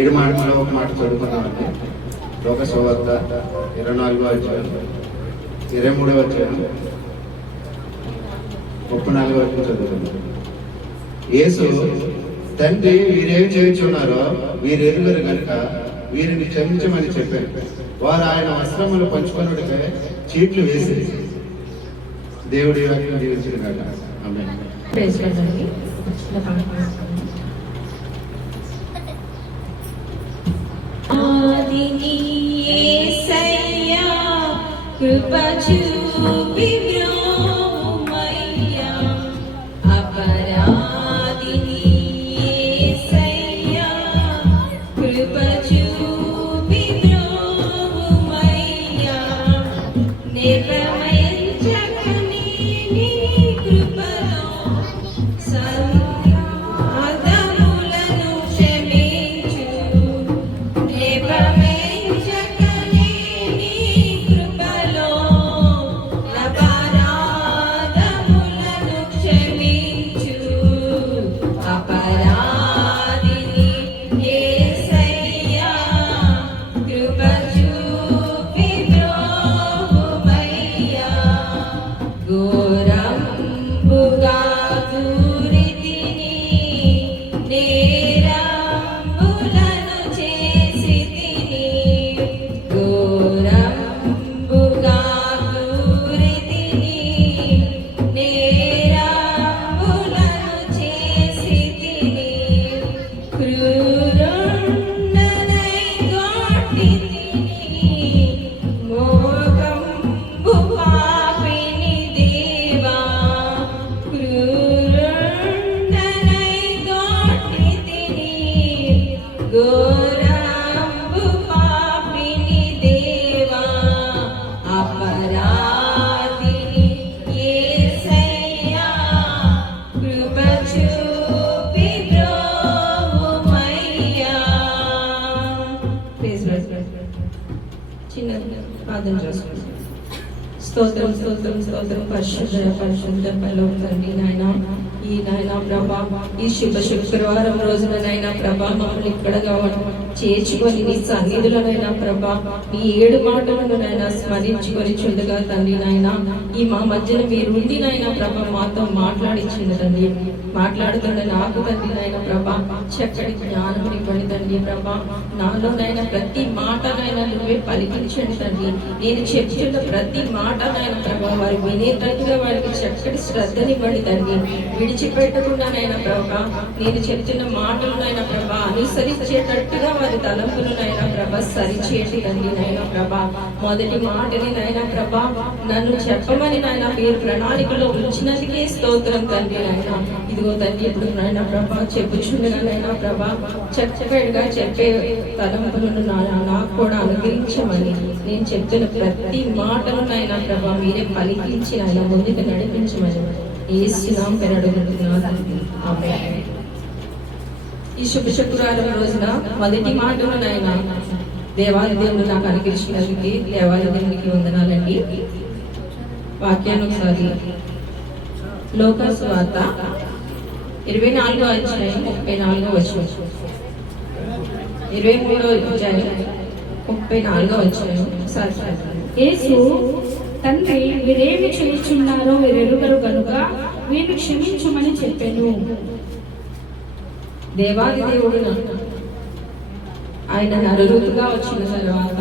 7 మాటలో ఒక మాట చదువుకున్నామండి. లోక సువార్త 24వ అధ్యాయం 23వ అధ్యాయం 34వ వచనం చదువుకున్నాం. యేసు, తండ్రి వీరేం చేయుచున్నారో వీరు ఎరుగరు కనుక వీరిని క్షమించమని చెప్పారు. వారు ఆయన వస్త్రములు పంచుకొనుటకై చీట్లు వేసి దేవుడి వాక్యం దీవించిన కాక. ఆమేన్. ఆదిని యేసయ్యా కృప చూపి బ్రోమయ్యా, అపరాధిని యేసయ్యా కృప చూపి బ్రోమయ్యా, నిర్భయించకని నీ కృపలో సంధ్యాదములను క్షమించు, నిర్భయించకని నీ కృపలో అపరాధములను క్షమించు, అపరాధిని యేసయ్యా కృప చూపి బ్రోమయ్యా, ఘోరంబుగా దూరితిని నేరంబులను చేసితిని, ఘోరంబుగా దూరితిని నేరంబులను చేసితిని, క్రూరుండనై గొట్టితిని, మోకంబు పాపిని దేవా, క్రూరుండనై గొట్టితిని, ఘోరంబు పాపిని దేవా, అపరాధిని యేసయ్యా కృప చూపి బ్రోమయ్యా. చిన్న ప్రార్థన చేసుకుంటాం. స్తోత్రం స్తోత్రం స్తోత్రం. పరిశుద్ధ పరిశుద్ధ పరలోక తండ్రి నాయన, ఈ నాయన ప్రభా ఈ శుభ శుక్రవారం రోజున నాయన ప్రభా మమ్మల్ని ఇక్కడగా చేర్చుకొని నీ సన్నిధులనైనా ప్రభా నీ 7 మాటలను నాయన స్మరించుకొని చుండగా తండ్రి నాయన, ఈ మా మధ్యన మీరుండి నాయన ప్రభా మాతో మాట్లాడించింది తండ్రి. మాట్లాడుతున్న నాకు తండ్రి నాయన ప్రభా చక్కటి జ్ఞానం ఇవ్వండి తండ్రి ప్రభా. నాలోనైనా ప్రతి మాటనైనా నువ్వే పలికించండి తండ్రి. నేను చెప్తున్న ప్రతి మాటనైనా ప్రభా వారి వినేటట్టుగా వారికి చక్కటి శ్రద్ధనివ్వండి తండ్రి. విడిచిపెట్టకుండానైనా ప్రభా నేను చెప్తున్న మాటలనైనా ప్రభా అనుసరించేటట్టుగా వారి తలంపులనైనా ప్రభా సరిచేసి తండ్రి నైనా ప్రభా. మొదటి మాటని నైనా ప్రభా నన్ను చెప్పమని నాయన మీరు ప్రణాళికలో ఉంచినందుకే స్తోత్రం తండ్రి నాయన. ఇదిగో తండ్రి ఇప్పుడు నాయన ప్రభా చెప్పుచుండగా నైనా ప్రభా చక్కగా చెప్పే తలంపులను నాకు కూడా అనుగ్రహించమని, నేను చెప్తున్న ప్రతి మాటలు నైనా ప్రభా మీరే పలికించి ఆయన ముందుకు నడిపించమని యేసునామమున పెరడుకుంటున్నాను. ఆమేన్. ఈ శుభ శుక్రవారం రోజున మొదటి మాటను నాయన దేవాది దేవుడు నాకు అనుగ్రహించినందుకు దేవాది దేవునికి వందనాలండి. వాక్యాన్ని ఒకసారి లోక సువార్త 24వ అధ్యాయం 34వ వచనం, 23వ అధ్యాయం 34వ వచనం. యేసు, తండ్రి వీరేమి చేయుచున్నారో వీరెరుగరు గనుక వీరిని క్షమించమని చెప్పాను. దేవాది దేవుడు ఆయన నరరూపుగా వచ్చిన తర్వాత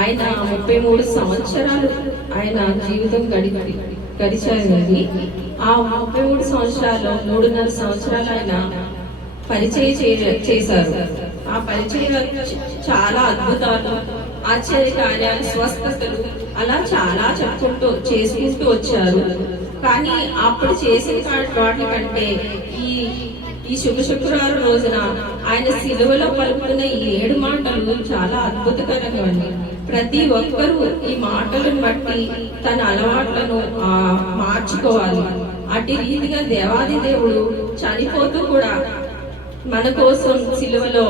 ఆయన 33 సంవత్సరాలు ఆయన జీవితం గడిచారండి. ఆ 33 సంవత్సరాలు 3.5 సంవత్సరాలు ఆయన పరిచయం చేశారు. ఆ పరిచయం చాలా అద్భుతాలు, ఆశ్చర్య కార్యాలు, స్వస్థతలు అలా చాలా చేసుకుంటూ వచ్చారు. కానీ అప్పుడు చేసిన వాటి కంటే ఈ శుభ శుక్రవారం రోజున ఆయన శిలువలో పలుకుతున్న ఈ 7 మాటలు చాలా అద్భుతకరంగా ఉంది. ప్రతి ఒక్కరూ ఈ మాటలను బట్టి తన అలవాట్లను మార్చుకోవాలి. అటు రీతిగా దేవాది దేవుడు చనిపోతూ కూడా మన కోసం శిలువలో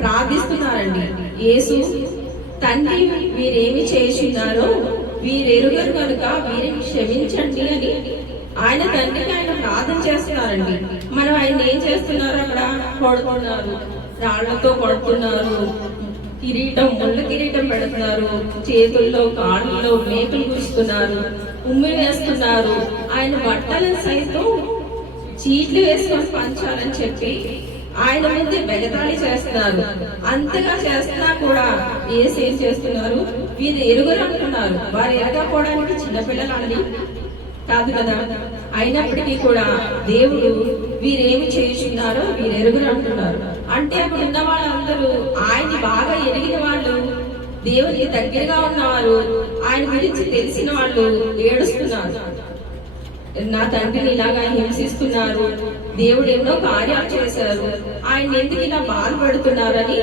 ప్రార్థిస్తున్నారండి. యేసు, తండ్రి వీరేమి చేస్తున్నారో వీరెరుగరు కనుక వీరిని క్షమించండి అని ఆయన తండ్రికి ఆయన ప్రార్థన చేస్తున్నారండి. మనం ఆయన ఏం చేస్తున్నారు, అక్కడ కొడుతున్నారు, రాళ్లతో కొడుతున్నారు, కిరీటం ముళ్ళ కిరీటం పెడుతున్నారు, చేతుల్లో కాళ్ళలో మేకులు గుస్తున్నారు, ఉమ్మి వేస్తున్నారు, ఆయన బట్టలను సైతం చీట్లు వేసుకొని పంచాలని చెప్పి ఆయన ముందే బెగతాళి చేస్తున్నారు. అంతగా చేస్తున్నా కూడా ఏం చేస్తున్నారు, వీరు ఎరుగురు అంటున్నారు. వారు ఎరగకపోవడానికి చిన్నపిల్లలండి కాదు కదా. అయినప్పటికీ కూడా దేవుడు వీరేమి చేస్తున్నారో వీరు ఎరుగురు అంటున్నారు. అంటే అక్కడ ఉన్న వాళ్ళందరూ ఆయన్ని బాగా ఎరిగిన వాళ్ళు, దేవునికి దగ్గరగా ఉన్నవారు, ఆయన గురించి తెలిసిన వాళ్ళు ఏడుస్తున్నారు. నా తండ్రిని ఇలాగా హింసిస్తున్నారు, దేవుడు ఎన్నో కార్యాలు చేశారు, ఆయన ఎందుకు ఇలా బాధపడుతున్నారని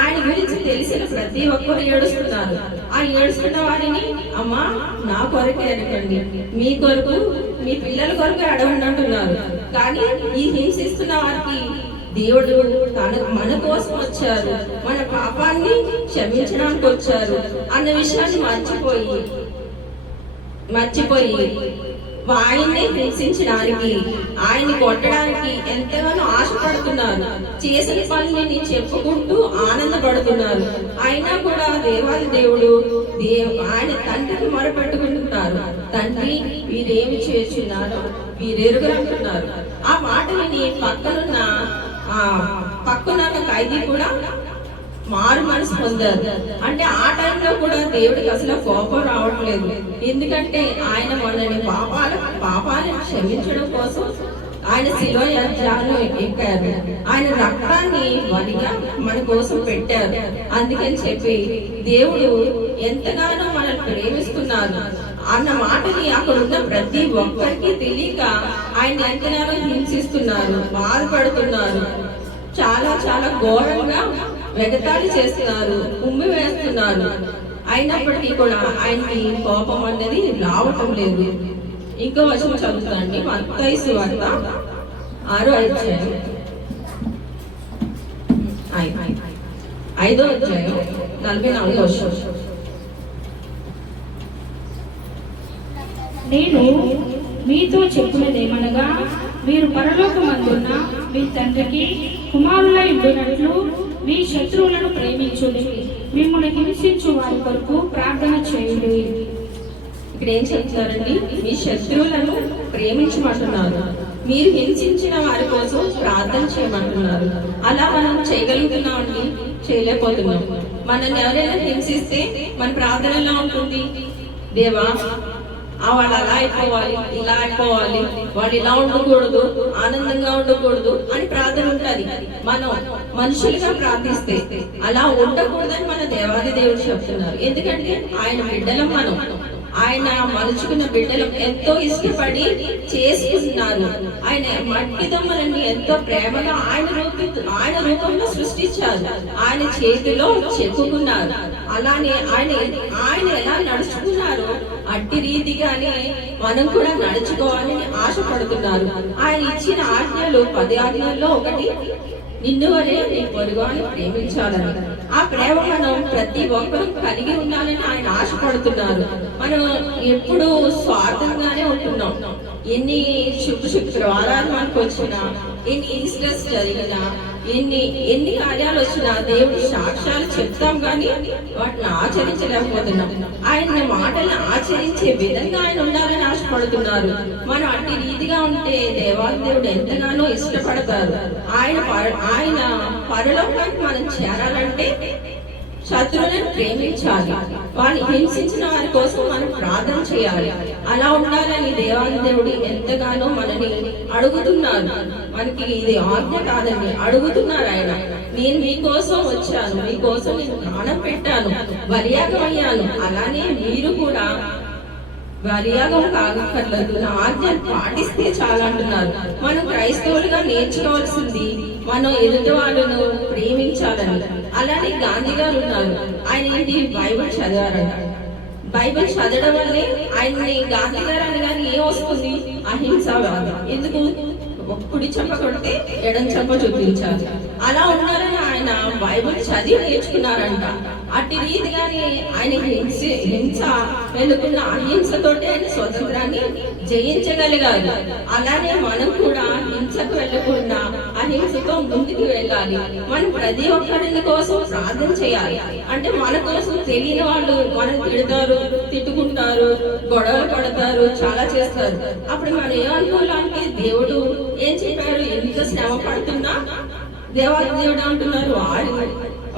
ఆయన గురించి తెలిసిన ప్రతి ఒక్కరు ఏడుస్తున్నారు. ఆ ఏడుస్తున్న వారిని, అమ్మా నా కొరకే అడగండి, మీ కొరకు మీ పిల్లల కొరకు అడగండి అంటున్నారు. కానీ ఈ హింసిస్తున్న వారికి దేవుడు మన కోసం వచ్చారు, మన పాపాన్ని క్షమించడానికి వచ్చారు అన్న విషయాన్ని మర్చిపోయి ఆయన్ని హింసించడానికి, ఆయన్ని కొట్టడానికి ఎంతగానో ఆశపడుతున్నారు. చేసిన పనిని చెప్పుకుంటూ ఆనందపడుతున్నారు. అయినా కూడా దేవాది దేవుడు ఆయన తండ్రికి మొరపెట్టుకుంటున్నారు. తండ్రి వీరేమి చేస్తున్నారో వీరెరుగురు అంటున్నారు. ఆ మాటలని పక్కనున్న ఖైదీ కూడా మారు మనసు పొందారు. అంటే ఆ టైంలో కూడా దేవుడికి అసలు కోపం రావట్లేదు. ఎందుకంటే ఆయన మనల్ని పాపాలను క్షమించడం కోసం ఆయన శిలువ యాజ్ఞను ఎక్కారు. ఆయన రక్తాన్ని బలిగా మన కోసం పెట్టారు. అందుకని చెప్పి దేవుడు ఎంతగానో మనల్ని ప్రేమిస్తున్నారు అన్న మాటని అక్కడ ఉన్న ప్రతి ఒక్కరికి తెలియక ఆయన ఎంతగానో హింసిస్తున్నారు, బాధపడుతున్నారు, చాలా చాలా ఘోరంగా వెగతాళి చేస్తున్నారు, ఉమ్మి వేస్తున్నారు. అయినప్పటికీ కూడా ఆయనకి కోపం అనేది రావటం లేదు. ఇంకో వచనం చదువుతానండి, మత్తయి సువార్త 6వ అధ్యాయం 5వ అధ్యాయం 44వ వచనం. నేను మీతో చెప్పినదేమనగా, మీరు పరలోకమందున్న మీ తండ్రికి కుమారులై ఉండినట్లు మీ శత్రువులను ప్రేమించుడి, మిమ్మల్ని హింసించు వారి కొరకు ప్రార్థన చేయుడి. ఇక్కడ ఏం చెప్తారండి, మీ శత్రువులను ప్రేమించమంటున్నారు, మీరు హింసించిన వారి కోసం ప్రార్థన చేయమంటున్నారు. అలా మనం చేయగలుగుతున్నామండి? చేయలేకపోతున్నాం. మనల్ని ఎవరైనా హింసిస్తే మన ప్రార్థన ఎలా ఉంటుంది? దేవా వాళ్ళు అలా అయిపోవాలి, ఇలా అయిపోవాలి, వాళ్ళు ఇలా ఉండకూడదు, ఆనందంగా ఉండకూడదు అని ప్రార్థన ఉంటుంది. మనం మనుషులుగా ప్రార్థిస్తే అలా ఉండకూడదని మన దేవాది దేవుడు చెప్తున్నారు. ఎందుకంటే ఆయన బిడ్డలం, ఆయన మలుచుకున్న బిడ్డలు ఎంతో ఇష్టపడి చేసుకున్నారు. ఆయన మట్టితో మనల్ని ఎంతో ప్రేమగా ఆయన రూపంలో సృష్టించారు, ఆయన చేతిలో చెక్కుకున్నారు. అలానే ఆయన ఎలా నడుచుకున్నారో అట్టి రీతిగానే మనం కూడా నడుచుకోవాలని ఆశపడుతున్నారు. ఆయన ఇచ్చిన ఆజ్ఞలు 10 ఆజ్ఞల్లో ఒకటి నిన్ను వలె నీ పొరుగువాని ప్రేమించాలని. ఆ ప్రేమ మనం ప్రతి ఒక్కరూ కలిగి ఉండాలని ఆయన ఆశపడుతున్నారు. మనం ఎప్పుడు స్వార్థంగానే ఉంటున్నాం. ఎన్ని శుక్రవారాలు మనకు వచ్చినా, ఎన్ని ఈస్టర్స్ జరిగినా, ఎన్ని కార్యాలు వచ్చినా దేవుడి సాక్ష్యాలు చెప్తాం కానీ వాటిని ఆచరించలేకపోతున్నాం. ఆయన మాటలను ఆచరించే విధంగా ఆయన ఉండాలని ఆశపడుతున్నారు. మనం అట్టి రీతిగా ఉంటే దేవాది దేవుడు ఎంతగానో ఇష్టపడతారు. ఆయన పరలోకానికి మనం చేరాలంటే శత్రువులను ప్రేమించాలి, వారిని హింసించిన వారి కోసం మనం ప్రార్థన చేయాలి. అలా ఉండాలని దేవాది దేవుడు ఎంతగానో మనని అడుగుతున్నారు. మనకి ఇది ఆజ్ఞ కాదండి, అడుగుతున్నారు ఆయన. నేను మీకోసం వచ్చాను, మీకోసం నేను ప్రాణం పెట్టాను, బలియాగం అయ్యాను, అలానే మీరు కూడా బలియాగం కాగక్కర్లేదు, నా ఆజ్ఞను పాటిస్తే చాలా అంటున్నారు. మనం క్రైస్తవులుగా నేర్చుకోవాల్సింది మనం ఎదుటి వాళ్ళను ప్రేమించాలని. అలానే గాంధీ గారు ఉన్నారు, ఆయన ఏంటి బైబిల్ చదివారంట. బైబిల్ చదవడం వల్లే ఆయన్ని గాంధీ గారు అని కానీ ఏం వస్తుంది? అహింసావాదం. ఎందుకు? కుడి చెంప కొడితే ఎడం చెంప చూపించాలి. అలా ఉన్నారని ఆయన బైబిల్ చదివి నేర్చుకున్నారంట. అట్టి రీతిగానే ఆయన హింస వెనుకున్న అహింసతోటి ఆయన స్వతంత్రాన్ని జయించగలిగారు. అలానే మనం కూడా హింసకు వెళ్ళకుండా అహింసతో ముందుకు వెళ్ళాలి. మనం ప్రతి ఒక్కరి కోసం ప్రార్థన చేయాలి. అంటే మన కోసం తెలియని వాళ్ళు మనం తిడతారు, తిట్టుకుంటారు, గొడవలు పడతారు, చాలా చేస్తారు. అప్పుడు మనం ఏమనుకోవాలంటే దేవుడు ఏం చెప్పారు, ఎంత శ్రమ పడుతున్నా దేవుడు అంటున్నారు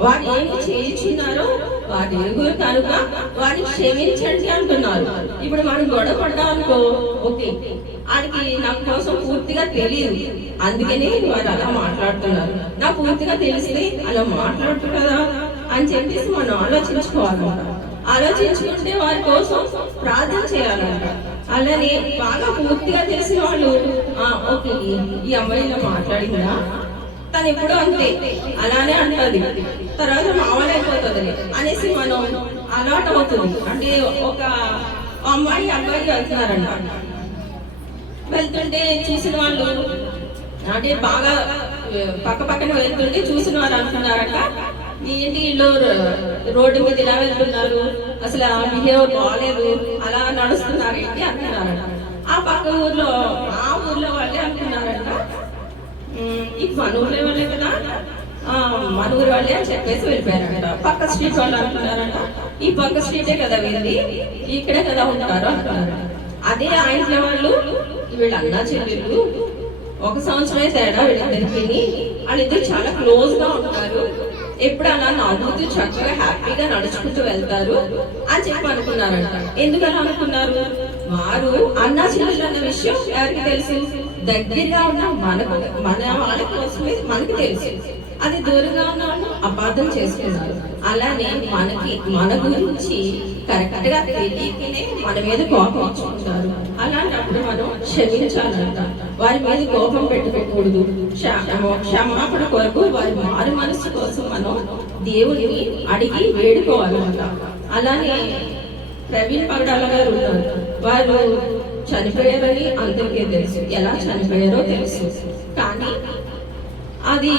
వారు ఏమి చేయించున్నారో వారి ఎరుగురు కనుక వారిని క్షమించండి అంటున్నారు. ఇప్పుడు మనం గొడవ పడ్డాం అనుకో, ఓకే వాడికి నా కోసం పూర్తిగా తెలియదు, అందుకనే వారు అలా మాట్లాడుతున్నారు. నా పూర్తిగా తెలిస్తే అలా మాట్లాడుతున్నారా అని చెప్పేసి మనం ఆలోచించుకోవాలంట. ఆలోచించుకుంటే వారి కోసం ప్రార్థన చేయాలంట. అలానే బాగా పూర్తిగా తెలిసిన వాళ్ళు ఓకే ఈ అమ్మాయి ఇలా మాట్లాడిందా, తను ఎప్పుడూ అంతే అలానే అంటది, తర్వాత మామూలైపోతుంది అనేసి మనం అలవాటు అవుతుంది. అంటే ఒక అబ్బాయి వెళ్తున్నారంట, వెళ్తుంటే చూసిన వాళ్ళు అంటే బాగా పక్క పక్కన వెళ్తుంటే చూసిన వారు అంటున్నారట, ఏంటి ఇల్లు రోడ్డు మీద ఇలా వెళ్తున్నారు, అసలు ఆ బిహేవియర్ బాగాలేదు, అలా నడుస్తున్నారు ఏంటి అంటున్నారట. ఆ పక్క ఊర్లో వాళ్ళే అంటున్నారట, ఈ మన ఊర్లో వాళ్ళే కదా, మన ఊరి వాళ్ళే అని చెప్పేసి వెళ్ళిపోయారంట. పక్క స్ట్రీట్ వాళ్ళు అంటున్నారంట, ఈ పక్క స్ట్రీటే కదా వీళ్ళది, ఇక్కడే కదా ఉంటారు అంటున్నారు. అదే ఆ ఇంట్లో వాళ్ళు వీళ్ళు అన్నా చెల్లెళ్ళు, 1 సంవత్సరమే తేడా వీళ్ళిద్దరికి, వాళ్ళిద్దరు చాలా క్లోజ్ గా ఉంటారు, ఎప్పుడు అలా నవ్వుతూ చక్కగా హ్యాపీగా నడుచుకుంటూ వెళ్తారు అని చెప్పి అనుకున్నారంట. ఎందుకు అలా అనుకున్నారు, వారు అన్నా చెల్లెలు అన్న విషయం ఎవరికి తెలుసు, దగ్గరగా ఉన్న మన వాళ్ళ కోసమే మనకి తెలుసు, అది దూరంగా ఉన్న వాళ్ళు అపార్థం చేసుకున్నారు. అలానే మన గురించి కరెక్ట్ గా తెలియకనే మన మీద కోపం వచ్చుకుంటారు. అలాంటప్పుడు మనం క్షమించాలంట, వారి మీద కోపం పెట్టుకోకూడదు. క్షమాపణ కొరకు వారి మారు మనసు కోసం మనం దేవుడిని అడిగి వేడుకోవాలంట. అలానే ప్రవీణ్ పగడాల గారు ఉన్నారు, వారు చనిపోయారని అందరికీ తెలుసు, ఎలా చనిపోయారో తెలుసు. కానీ అది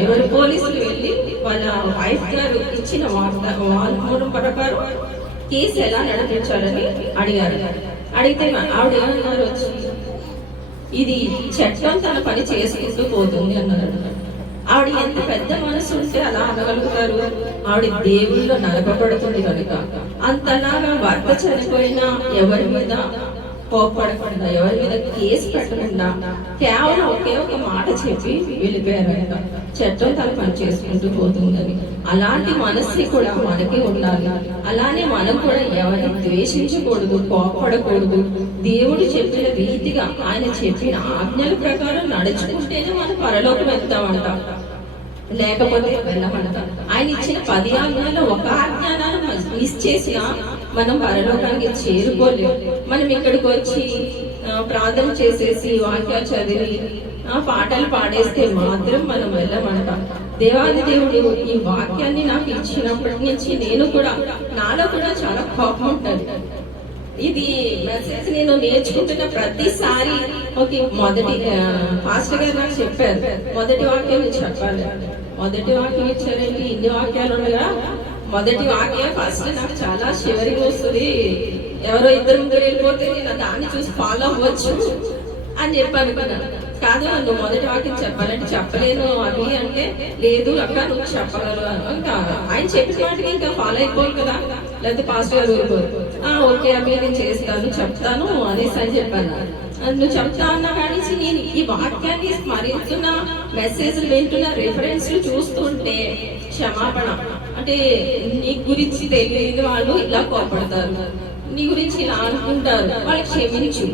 ఎవరు పోలీసులు వెళ్ళి వాళ్ళ వైఫ్ గారు ఇచ్చిన వాగ్మూలం ప్రకారం కేసు ఎలా నడిపించాలని అడిగారు. అడిగితే ఆవిడ ఏమన్నారు, వచ్చి ఇది చట్టం తన పని చేసుకుంటూ పోతుంది అన్నారు. ఆవిడ ఎంత పెద్ద మనసు ఉంటే అలా అనగలుగుతారు, ఆవిడ దేవుళ్ళు నలపబడుతుంది కనుక. అంతలాగా భర్త చనిపోయినా ఎవరి మీద కోపడకుండా, ఎవరి మీద కేసు పెట్టకుండా కేవలం ఒకే ఒక మాట చెప్పి వెళ్ళిపోయారంట, చట్టం తన పని చేసుకుంటూ పోతుందని. అలాంటి మనస్సు కూడా మనకి ఉండాలి. అలానే మనం కూడా ఎవరిని ద్వేషించకూడదు, కోపడకూడదు. దేవుడు చెప్పిన రీతిగా ఆయన చెప్పిన ఆజ్ఞల ప్రకారం నడుచుకుంటేనే మనం పరలోకం వెళ్తామంట, లేకపోతే వెళ్ళమంట. ఆయన ఇచ్చిన 10 ఆజ్ఞల్లో ఒక ఆజ్ఞానాన్ని మిస్ చేసినా మనం పరలోకానికి చేరుకోలేము. మనం ఇక్కడికి వచ్చి ప్రార్థన చేసేసి వాక్యాలు చదివి పాటలు పాడేస్తే మాత్రం మనం వెళ్ళమంట. దేవాది దేవుడు ఈ వాక్యాన్ని నాకు ఇచ్చినప్పటి నుంచి నేను కూడా నాలో కూడా చాలా కోపం ఉంటుంది. ఇది మెసేజ్ నేను నేర్చుకుంటున్న ప్రతిసారి ఓకే మొదటి పాస్టర్ గారు నాకు చెప్పారు, మొదటి వాక్యం చెప్పాలి. మొదటి వాక్యం ఇచ్చారంటే ఇన్ని వాక్యాలు ఉండగా మొదటి వాక్యం ఫస్ట్ నాకు చాలా షివరింగ్ వస్తుంది, ఎవరో 2-3 వెళ్ళిపోతే నేను దాన్ని చూసి ఫాలో అవ్వచ్చు అని చెప్పి అనుకున్నాను. కాదు నువ్వు మొదటి వాక్యం చెప్పాలంటే చెప్పలేను అది అంటే, లేదు అక్క నువ్వు చెప్పగలవు. ఇంకా ఆయన చెప్పిన వాటికి ఇంకా ఫాలో అయిపోరు కదా, లేకపోతే పాస్టర్ గారు ఊరుకోరు. ఓకే అమ్మ నేను చేస్తాను చెప్తాను అనేసి అని చెప్పాను. నువ్వు చెప్తా అన్నా కానీ నేను ఈ వాక్యాన్ని స్మరిస్తున్న మెసేజ్లు వింటున్న రిఫరెన్స్లు చూస్తుంటే క్షమాపణ అంటే నీ గురించి తెలియని వాళ్ళు ఇలా కోపడతారు, నీ గురించి ఇలా అనుకుంటారు, వాళ్ళకి క్షమించు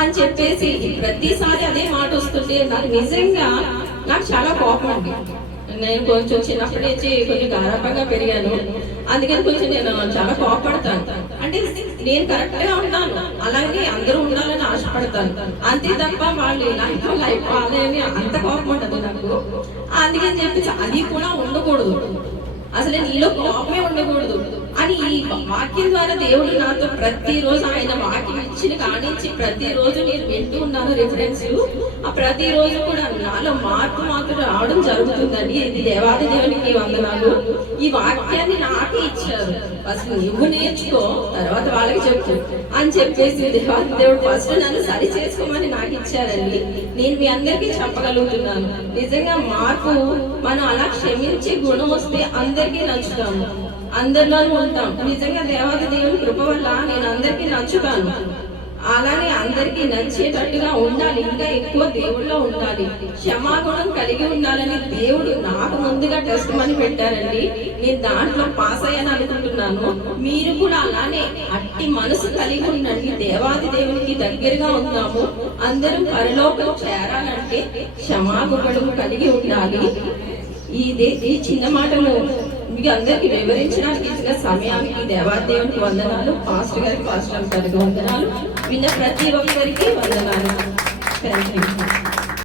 అని చెప్పేసి ప్రతిసారి అదే మాట వస్తుంటే నాకు నిజంగా నాకు చాలా కోపం అండి. నేను కొంచెం చిన్నప్పటి నుంచి కొంచెం గారాబంగా పెరిగాను, అందుకని కొంచెం నేను చాలా కోపడతాను. అంటే నేను కరెక్ట్ గా ఉంటాను, అలాగే అందరూ ఉండాలని ఆశపడతాను, అంతే తప్ప వాళ్ళు లైఫ్ అదేమి అంత కోపం ఉండదు నాకు. అందుకని చెప్పేసి అది కూడా ఉండకూడదు, అసలు నీలో కోపమే ఉండకూడదు. అని ఈ వాక్యం ద్వారా దేవుడు నాతో ప్రతిరోజు ఆయన వాక్యం ఇచ్చిన కానించి ప్రతిరోజు నేను వింటూ ఉన్నాను రిఫరెన్స్. ఆ ప్రతిరోజు కూడా నాలో మార్పు రావడం జరుగుతుందండి. ఇది దేవాది దేవునికి వందనాలు. ఈ వాక్యాన్ని నాకే ఇచ్చారు. ఫస్ట్ నువ్వు నేర్చుకో, తర్వాత వాళ్ళకి చెప్పు అని చెప్పేసి దేవాది దేవుడు ఫస్ట్ నన్ను సరి చేసుకోమని నాకు ఇచ్చారండి. నేను మీ అందరికీ చెప్పగలుగుతున్నాను, నిజంగా మార్పు మనం అలా క్షమించే గుణం వస్తే అందరికీ నచ్చుతాము, అందరిలోనూ ఉంటాం. నిజంగా దేవాది దేవుని కృప వల్ల నేను అందరికీ నచ్చుతాను. అలానే అందరికీ నచ్చేటట్టుగా ఉండాలి, ఇంకా ఎక్కువ దేవుళ్ళో ఉండాలి, క్షమాగుణం కలిగి ఉండాలని దేవుడు నాకు ముందుగా టెస్ట్ మని పెట్టారండి. నేను దాంట్లో పాస్ అయ్యాను అనుకుంటున్నాను. మీరు కూడా అలానే అట్టి మనసు కలిగి ఉండండి. దేవాది దేవునికి దగ్గరగా ఉన్నాము, అందరూ పరలోకం చేరాలంటే క్షమాగుణం కలిగి ఉండాలి. ఈ చిన్న మాటలు మీకు అందరికి వివరించడానికి ఇచ్చిన సమయానికి దేవాదేవునికి వందనాలు, పాస్టర్ గారికి వందనాలు, విన్న ప్రతి ఒక్కరికి వందనాలు. Thank you.